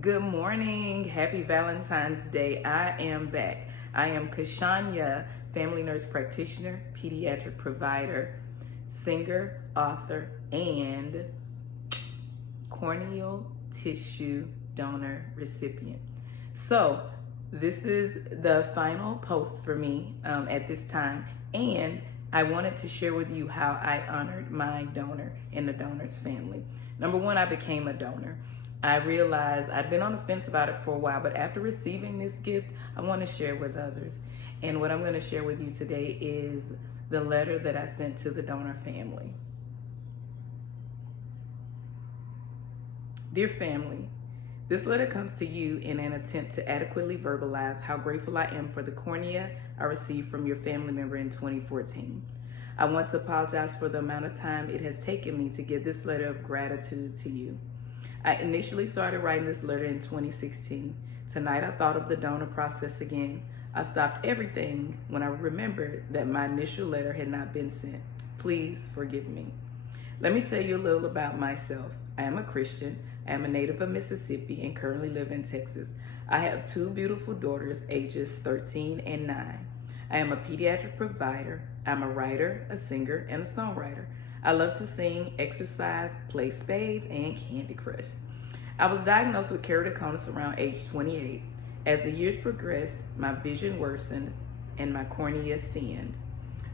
Good morning. Happy Valentine's Day. I am back. I am Kashanya, family nurse practitioner, pediatric provider, singer, author, and corneal tissue donor recipient. So, this is the final post for me at this time, and I wanted to share with you how I honored my donor and the donor's family. Number one, I became a donor. I realized I'd been on the fence about it for a while, but after receiving this gift, I want to share with others. And what I'm going to share with you today is the letter that I sent to the donor family. Dear family, this letter comes to you in an attempt to adequately verbalize how grateful I am for the cornea I received from your family member in 2014. I want to apologize for the amount of time it has taken me to get this letter of gratitude to you. I initially started writing this letter in 2016. Tonight I thought of the donor process again. I stopped everything when I remembered that my initial letter had not been sent. Please forgive me. Let me tell you a little about myself. I am a Christian. I am a native of Mississippi and currently live in Texas. I have two beautiful daughters, ages 13 and 9. I am a pediatric provider. I'm a writer, a singer, and a songwriter. I love to sing, exercise, play spades, and Candy Crush. I was diagnosed with keratoconus around age 28. As the years progressed, my vision worsened and my cornea thinned.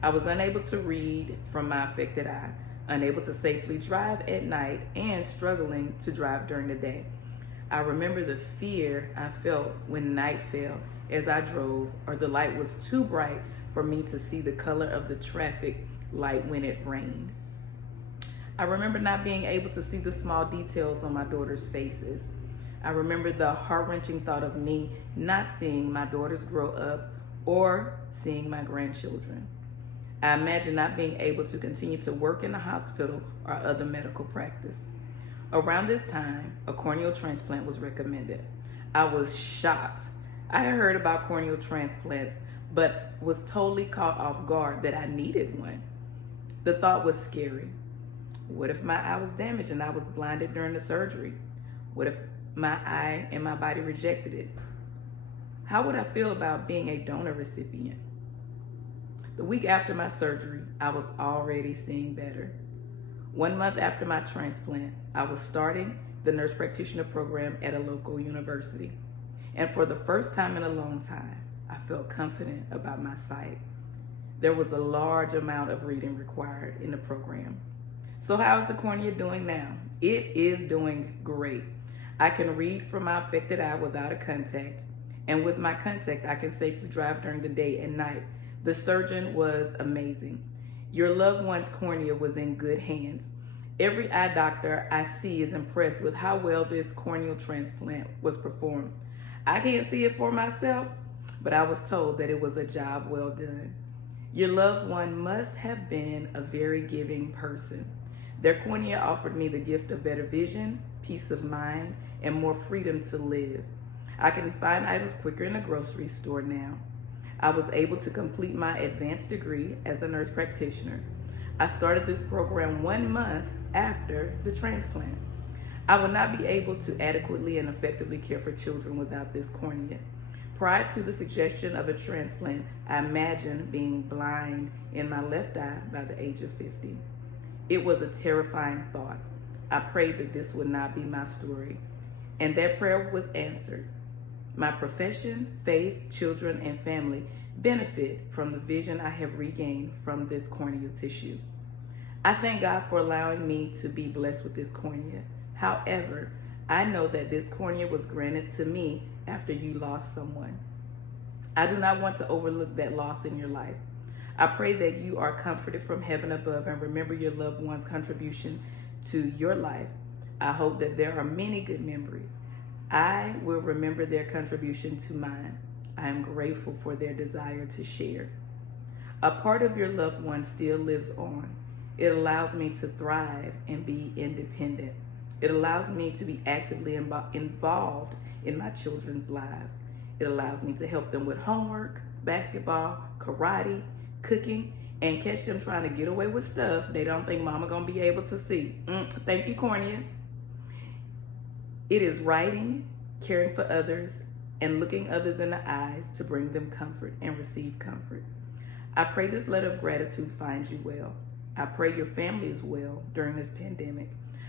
I was unable to read from my affected eye, unable to safely drive at night, and struggling to drive during the day. I remember the fear I felt when night fell as I drove, or the light was too bright for me to see the color of the traffic light when it rained. I remember not being able to see the small details on my daughter's faces. I remember the heart-wrenching thought of me not seeing my daughters grow up or seeing my grandchildren. I imagine not being able to continue to work in the hospital or other medical practice. Around this time, a corneal transplant was recommended. I was shocked. I had heard about corneal transplants, but was totally caught off guard that I needed one. The thought was scary. What if my eye was damaged and I was blinded during the surgery? What if my eye and my body rejected it? How would I feel about being a donor recipient? The week after my surgery, I was already seeing better. 1 month after my transplant, I was starting the nurse practitioner program at a local university. And for the first time in a long time, I felt confident about my sight. There was a large amount of reading required in the program. So how is the cornea doing now? It is doing great. I can read from my affected eye without a contact, and with my contact, I can safely drive during the day and night. The surgeon was amazing. Your loved one's cornea was in good hands. Every eye doctor I see is impressed with how well this corneal transplant was performed. I can't see it for myself, but I was told that it was a job well done. Your loved one must have been a very giving person. Their cornea offered me the gift of better vision, peace of mind, and more freedom to live. I can find items quicker in the grocery store now. I was able to complete my advanced degree as a nurse practitioner. I started this program 1 month after the transplant. I would not be able to adequately and effectively care for children without this cornea. Prior to the suggestion of a transplant, I imagined being blind in my left eye by the age of 50. It was a terrifying thought. I prayed that this would not be my story, and that prayer was answered. My profession, faith, children, and family benefit from the vision I have regained from this corneal tissue. I thank God for allowing me to be blessed with this cornea. However, I know that this cornea was granted to me after you lost someone. I do not want to overlook that loss in your life. I pray that you are comforted from heaven above and remember your loved one's contribution to your life. I hope that there are many good memories. I will remember their contribution to mine. I am grateful for their desire to share. A part of your loved one still lives on. It allows me to thrive and be independent. It allows me to be actively involved in my children's lives. It allows me to help them with homework, basketball, karate, cooking, and catch them trying to get away with stuff they don't think mama gonna be able to see. Thank you, cornea. It is writing, caring for others, and looking others in the eyes to bring them comfort and receive comfort. I pray this letter of gratitude finds you well. I pray your family is well during this pandemic.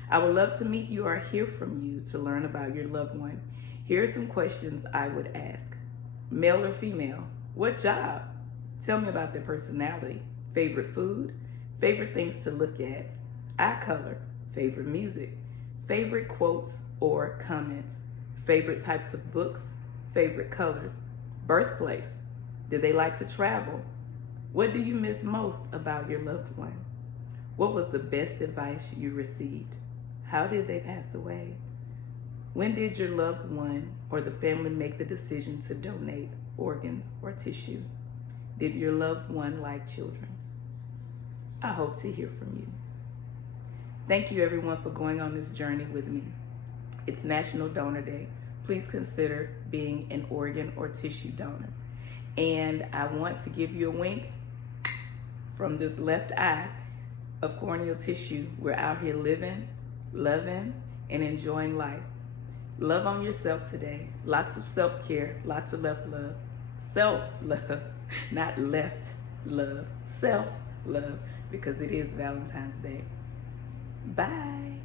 I would love to meet you or hear from you to learn about your loved one. Here are some questions I would ask. Male or female? What job? Tell me about their personality. Favorite food? Favorite things to look at? Eye color? Favorite music? Favorite quotes or comments? Favorite types of books? Favorite colors? Birthplace? Do they like to travel? What do you miss most about your loved one? What was the best advice you received? How did they pass away? When did your loved one or the family make the decision to donate organs or tissue? Did your loved one like children? I hope to hear from you. Thank you everyone for going on this journey with me. It's National Donor Day. Please consider being an organ or tissue donor. And I want to give you a wink from this left eye of corneal tissue. We're out here living, loving, and enjoying life. Love on yourself today. Lots of self-care, lots of love. Self-love, not left love. Self-love, because it is Valentine's Day. Bye.